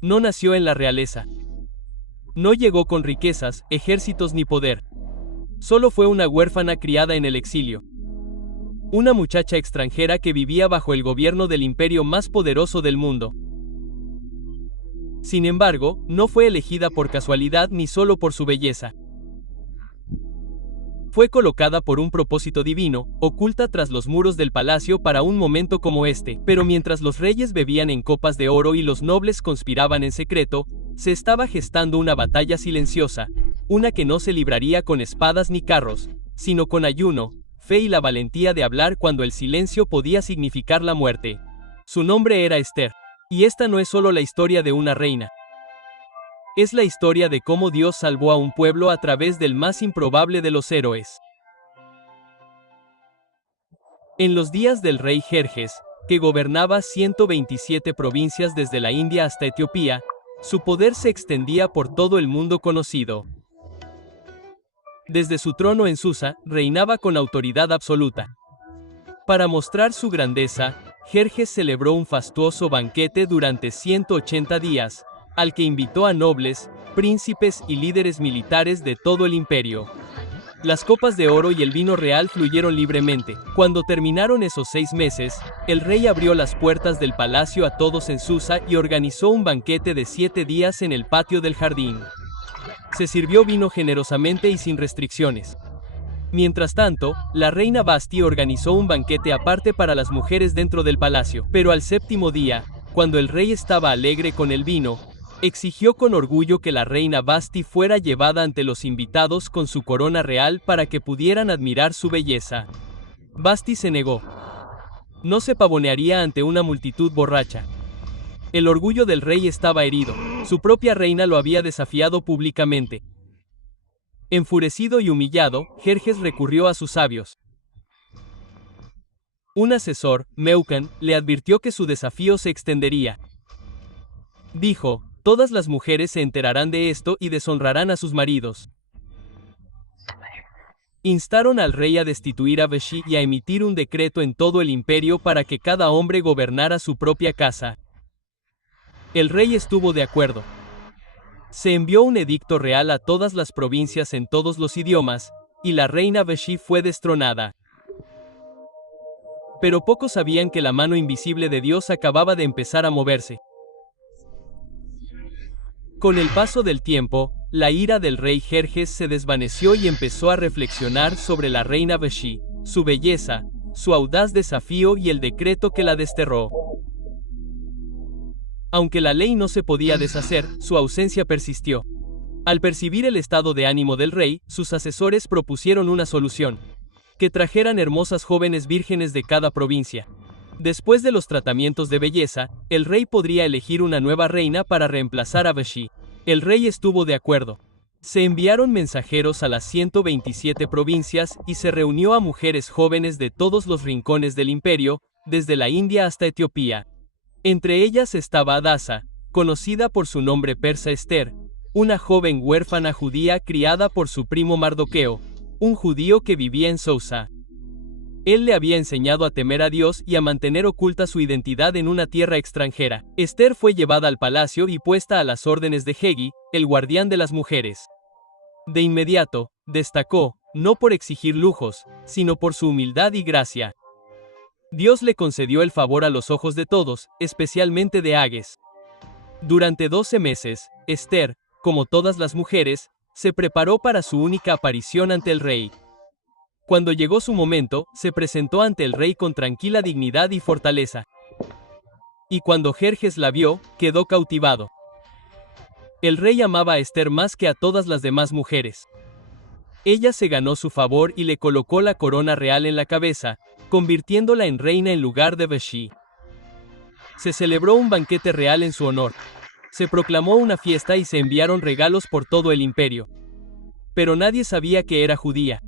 No nació en la realeza. No llegó con riquezas, ejércitos ni poder. Solo fue una huérfana criada en el exilio. Una muchacha extranjera que vivía bajo el gobierno del imperio más poderoso del mundo. Sin embargo, no fue elegida por casualidad ni solo por su belleza. Fue colocada por un propósito divino, oculta tras los muros del palacio para un momento como este, pero mientras los reyes bebían en copas de oro y los nobles conspiraban en secreto, se estaba gestando una batalla silenciosa, una que no se libraría con espadas ni carros, sino con ayuno, fe y la valentía de hablar cuando el silencio podía significar la muerte. Su nombre era Esther. Y esta no es solo la historia de una reina. Es la historia de cómo Dios salvó a un pueblo a través del más improbable de los héroes. En los días del rey Jerjes, que gobernaba 127 provincias desde la India hasta Etiopía, su poder se extendía por todo el mundo conocido. Desde su trono en Susa, reinaba con autoridad absoluta. Para mostrar su grandeza, Jerjes celebró un fastuoso banquete durante 180 días, al que invitó a nobles, príncipes y líderes militares de todo el imperio. Las copas de oro y el vino real fluyeron libremente. Cuando terminaron esos 6 meses, el rey abrió las puertas del palacio a todos en Susa y organizó un banquete de 7 días en el patio del jardín. Se sirvió vino generosamente y sin restricciones. Mientras tanto, la reina Vasti organizó un banquete aparte para las mujeres dentro del palacio, pero al 7º día, cuando el rey estaba alegre con el vino, exigió con orgullo que la reina Vasti fuera llevada ante los invitados con su corona real para que pudieran admirar su belleza. Vasti se negó. No se pavonearía ante una multitud borracha. El orgullo del rey estaba herido, su propia reina lo había desafiado públicamente. Enfurecido y humillado, Jerjes recurrió a sus sabios. Un asesor, Meucan, le advirtió que su desafío se extendería. Dijo: todas las mujeres se enterarán de esto y deshonrarán a sus maridos. Instaron al rey a destituir a Vashti y a emitir un decreto en todo el imperio para que cada hombre gobernara su propia casa. El rey estuvo de acuerdo. Se envió un edicto real a todas las provincias en todos los idiomas, y la reina Vashti fue destronada. Pero pocos sabían que la mano invisible de Dios acababa de empezar a moverse. Con el paso del tiempo, la ira del rey Jerjes se desvaneció y empezó a reflexionar sobre la reina Vashti, su belleza, su audaz desafío y el decreto que la desterró. Aunque la ley no se podía deshacer, su ausencia persistió. Al percibir el estado de ánimo del rey, sus asesores propusieron una solución: que trajeran hermosas jóvenes vírgenes de cada provincia. Después de los tratamientos de belleza, el rey podría elegir una nueva reina para reemplazar a Vashti. El rey estuvo de acuerdo. Se enviaron mensajeros a las 127 provincias y se reunió a mujeres jóvenes de todos los rincones del imperio, desde la India hasta Etiopía. Entre ellas estaba Adasa, conocida por su nombre persa Esther, una joven huérfana judía criada por su primo Mardoqueo, un judío que vivía en Susa. Él le había enseñado a temer a Dios y a mantener oculta su identidad en una tierra extranjera. Esther fue llevada al palacio y puesta a las órdenes de Hegi, el guardián de las mujeres. De inmediato, destacó, no por exigir lujos, sino por su humildad y gracia. Dios le concedió el favor a los ojos de todos, especialmente de Agis. Durante 12 meses, Esther, como todas las mujeres, se preparó para su única aparición ante el rey. Cuando llegó su momento, se presentó ante el rey con tranquila dignidad y fortaleza. Y cuando Jerjes la vio, quedó cautivado. El rey amaba a Esther más que a todas las demás mujeres. Ella se ganó su favor y le colocó la corona real en la cabeza, convirtiéndola en reina en lugar de Vashti. Se celebró un banquete real en su honor. Se proclamó una fiesta y se enviaron regalos por todo el imperio. Pero nadie sabía que era judía.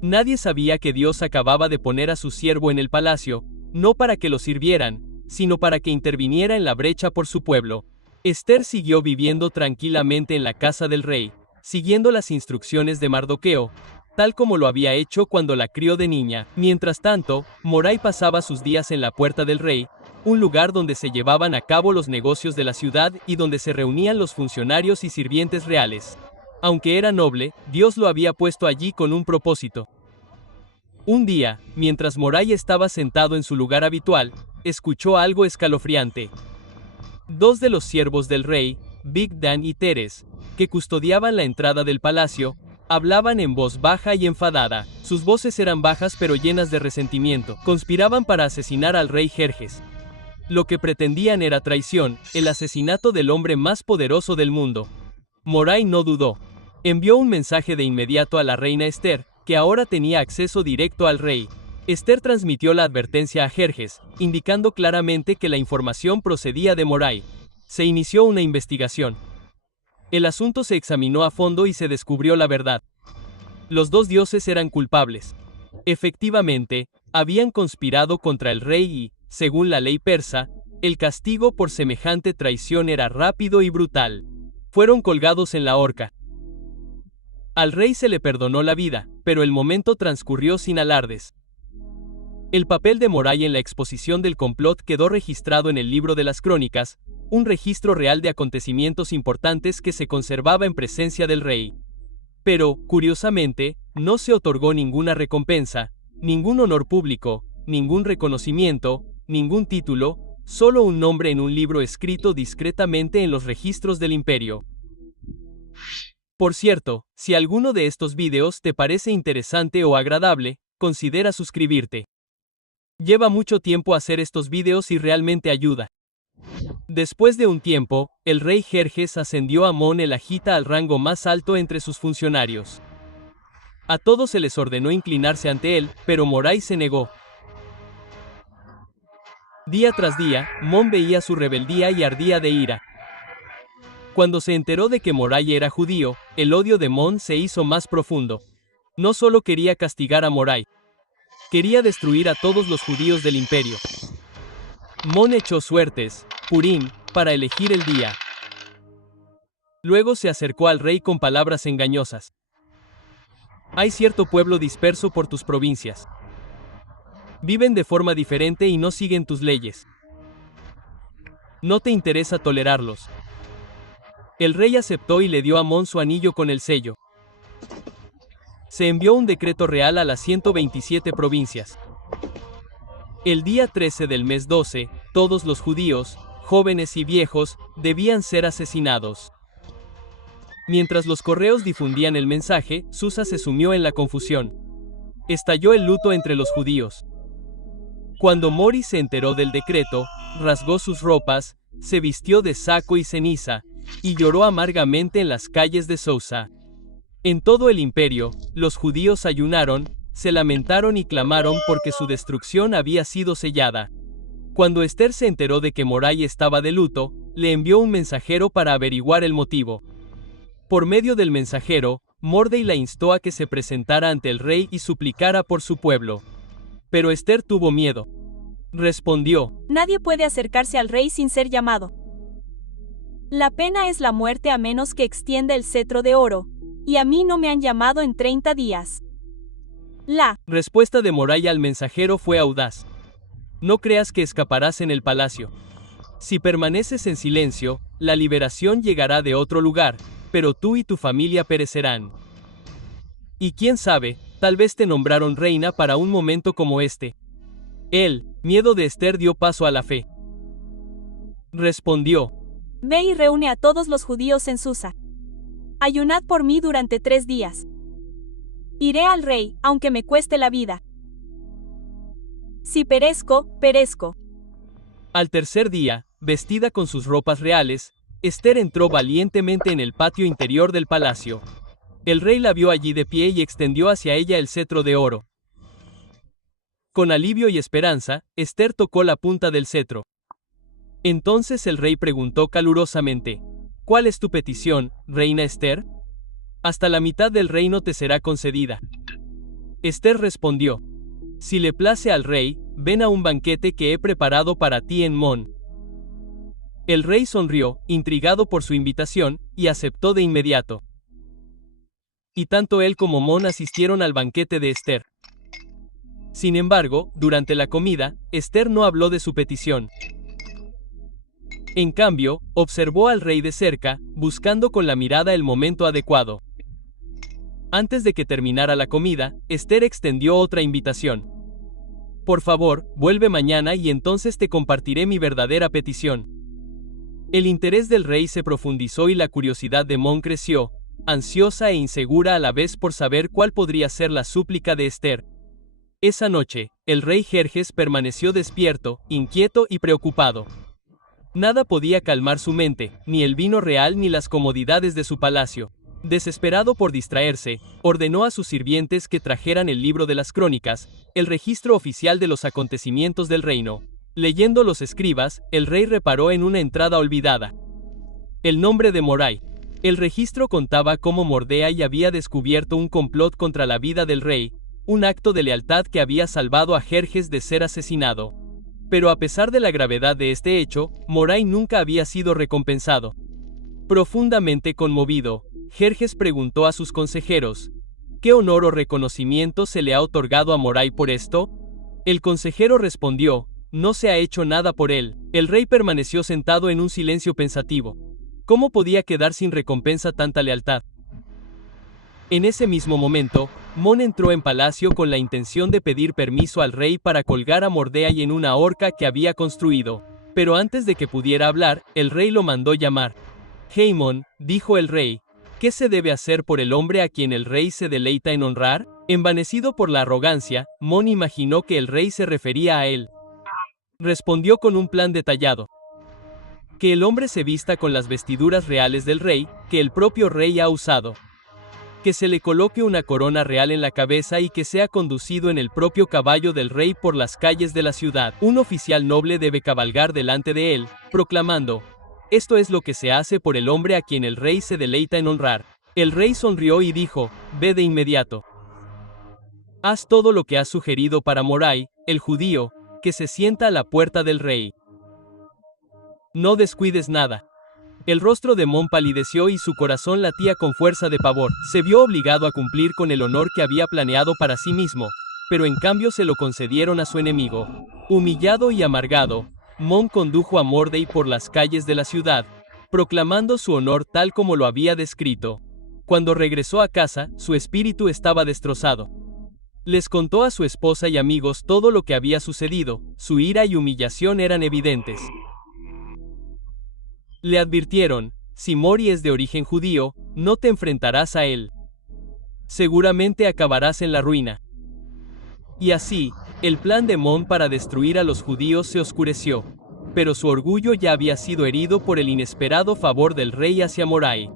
Nadie sabía que Dios acababa de poner a su siervo en el palacio, no para que lo sirvieran, sino para que interviniera en la brecha por su pueblo. Esther siguió viviendo tranquilamente en la casa del rey, siguiendo las instrucciones de Mardoqueo, tal como lo había hecho cuando la crió de niña. Mientras tanto, Moray pasaba sus días en la puerta del rey, un lugar donde se llevaban a cabo los negocios de la ciudad y donde se reunían los funcionarios y sirvientes reales. Aunque era noble, Dios lo había puesto allí con un propósito. Un día, mientras Moray estaba sentado en su lugar habitual, escuchó algo escalofriante. Dos de los siervos del rey, Bigdan y Teres, que custodiaban la entrada del palacio, hablaban en voz baja y enfadada. Sus voces eran bajas pero llenas de resentimiento. Conspiraban para asesinar al rey Jerjes. Lo que pretendían era traición, el asesinato del hombre más poderoso del mundo. Moray no dudó. Envió un mensaje de inmediato a la reina Esther, que ahora tenía acceso directo al rey. Esther transmitió la advertencia a Jerjes, indicando claramente que la información procedía de Moray. Se inició una investigación. El asunto se examinó a fondo y se descubrió la verdad. Los dos dioses eran culpables. Efectivamente, habían conspirado contra el rey y, según la ley persa, el castigo por semejante traición era rápido y brutal. Fueron colgados en la horca. Al rey se le perdonó la vida, pero el momento transcurrió sin alardes. El papel de Moray en la exposición del complot quedó registrado en el libro de las crónicas, un registro real de acontecimientos importantes que se conservaba en presencia del rey. Pero, curiosamente, no se otorgó ninguna recompensa, ningún honor público, ningún reconocimiento, ningún título, solo un nombre en un libro escrito discretamente en los registros del imperio. Por cierto, si alguno de estos videos te parece interesante o agradable, considera suscribirte. Lleva mucho tiempo hacer estos videos y realmente ayuda. Después de un tiempo, el rey Jerjes ascendió a Mon el Agita al rango más alto entre sus funcionarios. A todos se les ordenó inclinarse ante él, pero Moray se negó. Día tras día, Mon veía su rebeldía y ardía de ira. Cuando se enteró de que Moray era judío, el odio de Mon se hizo más profundo. No solo quería castigar a Moray. Quería destruir a todos los judíos del imperio. Mon echó suertes, Purim, para elegir el día. Luego se acercó al rey con palabras engañosas. Hay cierto pueblo disperso por tus provincias. Viven de forma diferente y no siguen tus leyes. No te interesa tolerarlos. El rey aceptó y le dio a Mon su anillo con el sello. Se envió un decreto real a las 127 provincias. El día 13 del mes 12, todos los judíos, jóvenes y viejos, debían ser asesinados. Mientras los correos difundían el mensaje, Susa se sumió en la confusión. Estalló el luto entre los judíos. Cuando Mori se enteró del decreto, rasgó sus ropas, se vistió de saco y ceniza, y lloró amargamente en las calles de Sousa. En todo el imperio, los judíos ayunaron, se lamentaron y clamaron porque su destrucción había sido sellada. Cuando Esther se enteró de que Moray estaba de luto, le envió un mensajero para averiguar el motivo. Por medio del mensajero, Mordei la instó a que se presentara ante el rey y suplicara por su pueblo. Pero Esther tuvo miedo. Respondió: Nadie puede acercarse al rey sin ser llamado. La pena es la muerte a menos que extienda el cetro de oro, y a mí no me han llamado en 30 días. La respuesta de Moray al mensajero fue audaz. No creas que escaparás en el palacio. Si permaneces en silencio, la liberación llegará de otro lugar, pero tú y tu familia perecerán. Y quién sabe, tal vez te nombraron reina para un momento como este. El miedo de Esther dio paso a la fe. Respondió: Ve y reúne a todos los judíos en Susa. Ayunad por mí durante 3 días. Iré al rey, aunque me cueste la vida. Si perezco, perezco. Al tercer día, vestida con sus ropas reales, Esther entró valientemente en el patio interior del palacio. El rey la vio allí de pie y extendió hacia ella el cetro de oro. Con alivio y esperanza, Esther tocó la punta del cetro. Entonces el rey preguntó calurosamente: ¿Cuál es tu petición, reina Esther? Hasta la mitad del reino te será concedida. Esther respondió: Si le place al rey, ven a un banquete que he preparado para ti en Mon. El rey sonrió, intrigado por su invitación, y aceptó de inmediato. Y tanto él como Mon asistieron al banquete de Esther. Sin embargo, durante la comida, Esther no habló de su petición. En cambio, observó al rey de cerca, buscando con la mirada el momento adecuado. Antes de que terminara la comida, Esther extendió otra invitación. Por favor, vuelve mañana y entonces te compartiré mi verdadera petición. El interés del rey se profundizó y la curiosidad de Mon creció, ansiosa e insegura a la vez por saber cuál podría ser la súplica de Esther. Esa noche, el rey Jerjes permaneció despierto, inquieto y preocupado. Nada podía calmar su mente, ni el vino real ni las comodidades de su palacio. Desesperado por distraerse, ordenó a sus sirvientes que trajeran el libro de las crónicas, el registro oficial de los acontecimientos del reino. Leyendo los escribas, el rey reparó en una entrada olvidada. El nombre de Moray. El registro contaba cómo Mordecai había descubierto un complot contra la vida del rey, un acto de lealtad que había salvado a Jerjes de ser asesinado. Pero a pesar de la gravedad de este hecho, Moray nunca había sido recompensado. Profundamente conmovido, Jerjes preguntó a sus consejeros, ¿qué honor o reconocimiento se le ha otorgado a Moray por esto? El consejero respondió, no se ha hecho nada por él. El rey permaneció sentado en un silencio pensativo. ¿Cómo podía quedar sin recompensa tanta lealtad? En ese mismo momento, Mon entró en palacio con la intención de pedir permiso al rey para colgar a Mordecai en una horca que había construido. Pero antes de que pudiera hablar, el rey lo mandó llamar. «Hey Mon», dijo el rey, ¿qué se debe hacer por el hombre a quien el rey se deleita en honrar? Envanecido por la arrogancia, Mon imaginó que el rey se refería a él. Respondió con un plan detallado. Que el hombre se vista con las vestiduras reales del rey, que el propio rey ha usado. Que se le coloque una corona real en la cabeza y que sea conducido en el propio caballo del rey por las calles de la ciudad. Un oficial noble debe cabalgar delante de él, proclamando, esto es lo que se hace por el hombre a quien el rey se deleita en honrar. El rey sonrió y dijo, ve de inmediato. Haz todo lo que has sugerido para Moray, el judío, que se sienta a la puerta del rey. No descuides nada. El rostro de Mon palideció y su corazón latía con fuerza de pavor. Se vio obligado a cumplir con el honor que había planeado para sí mismo, pero en cambio se lo concedieron a su enemigo. Humillado y amargado, Mon condujo a Mordecai por las calles de la ciudad, proclamando su honor tal como lo había descrito. Cuando regresó a casa, su espíritu estaba destrozado. Les contó a su esposa y amigos todo lo que había sucedido, su ira y humillación eran evidentes. Le advirtieron, si Mori es de origen judío, no te enfrentarás a él. Seguramente acabarás en la ruina. Y así, el plan de Mon para destruir a los judíos se oscureció. Pero su orgullo ya había sido herido por el inesperado favor del rey hacia Moray.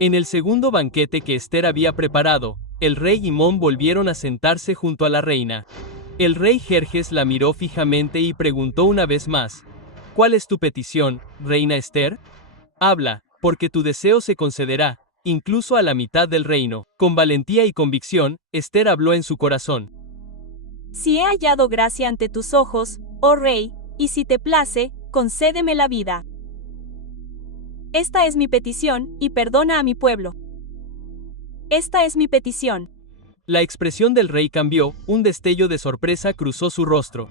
En el segundo banquete que Esther había preparado, el rey y Mon volvieron a sentarse junto a la reina. El rey Jerjes la miró fijamente y preguntó una vez más, ¿cuál es tu petición, reina Esther? Habla, porque tu deseo se concederá, incluso a la mitad del reino. Con valentía y convicción, Esther habló en su corazón. Si he hallado gracia ante tus ojos, oh rey, y si te place, concédeme la vida. Esta es mi petición, y perdona a mi pueblo. Esta es mi petición. La expresión del rey cambió, un destello de sorpresa cruzó su rostro.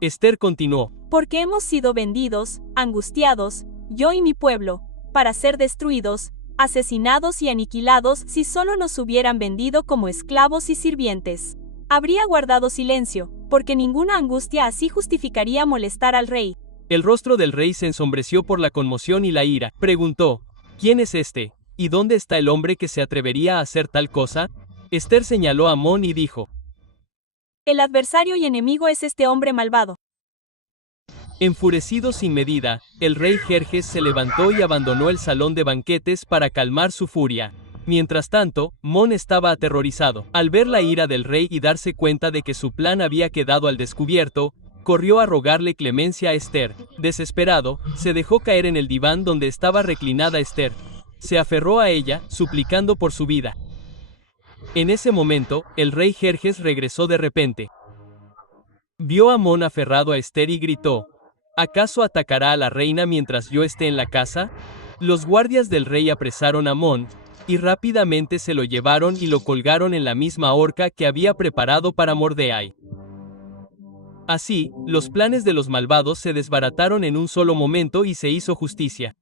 Esther continuó. Porque hemos sido vendidos, angustiados, yo y mi pueblo, para ser destruidos, asesinados y aniquilados si solo nos hubieran vendido como esclavos y sirvientes. Habría guardado silencio, porque ninguna angustia así justificaría molestar al rey. El rostro del rey se ensombreció por la conmoción y la ira. Preguntó, ¿quién es este? ¿Y dónde está el hombre que se atrevería a hacer tal cosa? Esther señaló a Mon y dijo, el adversario y enemigo es este hombre malvado. Enfurecido sin medida, el rey Jerjes se levantó y abandonó el salón de banquetes para calmar su furia. Mientras tanto, Mon estaba aterrorizado. Al ver la ira del rey y darse cuenta de que su plan había quedado al descubierto, corrió a rogarle clemencia a Esther. Desesperado, se dejó caer en el diván donde estaba reclinada Esther. Se aferró a ella, suplicando por su vida. En ese momento, el rey Jerjes regresó de repente. Vio a Mon aferrado a Esther y gritó, ¿acaso atacará a la reina mientras yo esté en la casa? Los guardias del rey apresaron a Mon, y rápidamente se lo llevaron y lo colgaron en la misma horca que había preparado para Mordeai. Así, los planes de los malvados se desbarataron en un solo momento y se hizo justicia.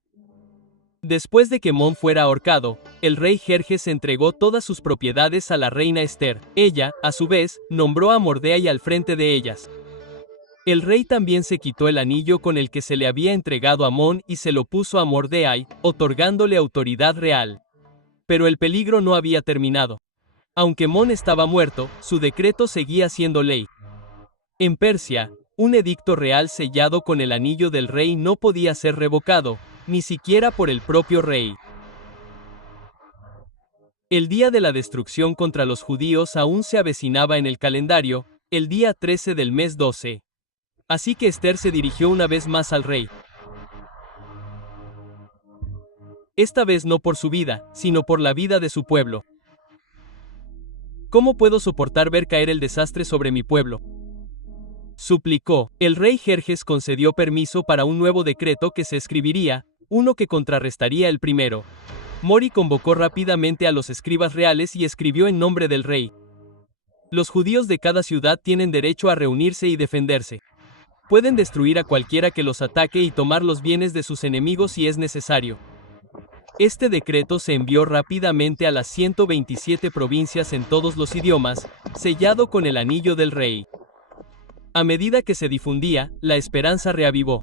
Después de que Mon fuera ahorcado, el rey Jerjes entregó todas sus propiedades a la reina Esther. Ella, a su vez, nombró a Mordeai al frente de ellas. El rey también se quitó el anillo con el que se le había entregado a Mon y se lo puso a Mordeai, otorgándole autoridad real. Pero el peligro no había terminado. Aunque Mon estaba muerto, su decreto seguía siendo ley. En Persia, un edicto real sellado con el anillo del rey no podía ser revocado, ni siquiera por el propio rey. El día de la destrucción contra los judíos aún se avecinaba en el calendario, el día 13 del mes 12. Así que Esther se dirigió una vez más al rey. Esta vez no por su vida, sino por la vida de su pueblo. ¿Cómo puedo soportar ver caer el desastre sobre mi pueblo?, suplicó. El rey Jerjes concedió permiso para un nuevo decreto que se escribiría, uno que contrarrestaría el primero. Mori convocó rápidamente a los escribas reales y escribió en nombre del rey. Los judíos de cada ciudad tienen derecho a reunirse y defenderse. Pueden destruir a cualquiera que los ataque y tomar los bienes de sus enemigos si es necesario. Este decreto se envió rápidamente a las 127 provincias en todos los idiomas, sellado con el anillo del rey. A medida que se difundía, la esperanza reavivó.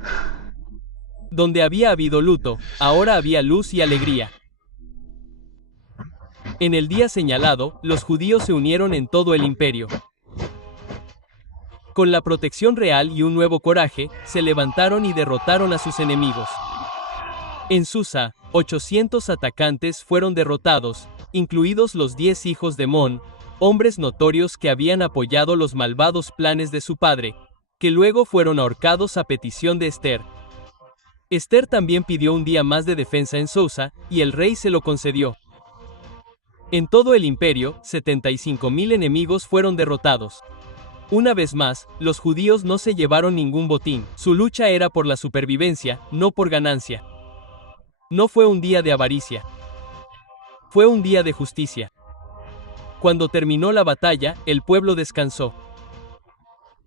Donde había habido luto, ahora había luz y alegría. En el día señalado, los judíos se unieron en todo el imperio. Con la protección real y un nuevo coraje, se levantaron y derrotaron a sus enemigos. En Susa, 800 atacantes fueron derrotados, incluidos los 10 hijos de Mon, hombres notorios que habían apoyado los malvados planes de su padre, que luego fueron ahorcados a petición de Esther. Esther también pidió un día más de defensa en Susa, y el rey se lo concedió. En todo el imperio, 75.000 enemigos fueron derrotados. Una vez más, los judíos no se llevaron ningún botín. Su lucha era por la supervivencia, no por ganancia. No fue un día de avaricia. Fue un día de justicia. Cuando terminó la batalla, el pueblo descansó.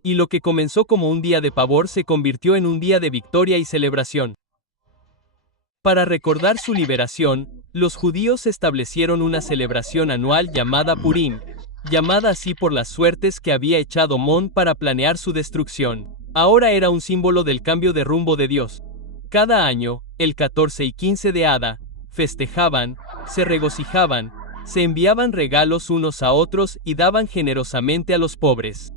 Y lo que comenzó como un día de pavor se convirtió en un día de victoria y celebración. Para recordar su liberación, los judíos establecieron una celebración anual llamada Purim, llamada así por las suertes que había echado Mon para planear su destrucción. Ahora era un símbolo del cambio de rumbo de Dios. Cada año, el 14 y 15 de Adar, festejaban, se regocijaban, se enviaban regalos unos a otros y daban generosamente a los pobres.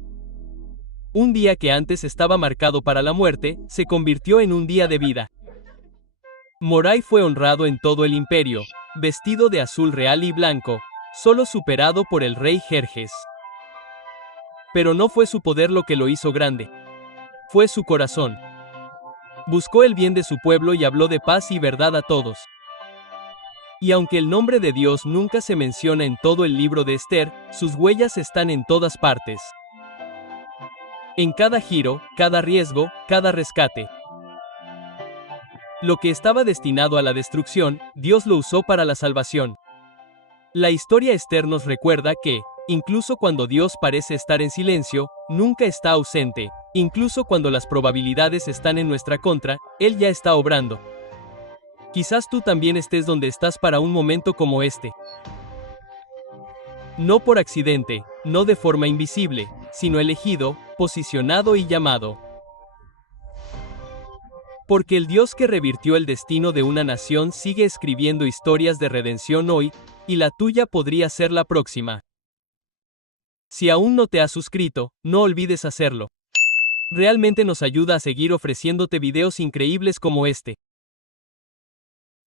Un día que antes estaba marcado para la muerte, se convirtió en un día de vida. Morai fue honrado en todo el imperio, vestido de azul real y blanco, solo superado por el rey Jerjes. Pero no fue su poder lo que lo hizo grande. Fue su corazón. Buscó el bien de su pueblo y habló de paz y verdad a todos. Y aunque el nombre de Dios nunca se menciona en todo el libro de Esther, sus huellas están en todas partes. En cada giro, cada riesgo, cada rescate. Lo que estaba destinado a la destrucción, Dios lo usó para la salvación. La historia Esther nos recuerda que, incluso cuando Dios parece estar en silencio, nunca está ausente. Incluso cuando las probabilidades están en nuestra contra, Él ya está obrando. Quizás tú también estés donde estás para un momento como este. No por accidente, no de forma invisible, sino elegido, posicionado y llamado. Porque el Dios que revirtió el destino de una nación sigue escribiendo historias de redención hoy, y la tuya podría ser la próxima. Si aún no te has suscrito, no olvides hacerlo. Realmente nos ayuda a seguir ofreciéndote videos increíbles como este.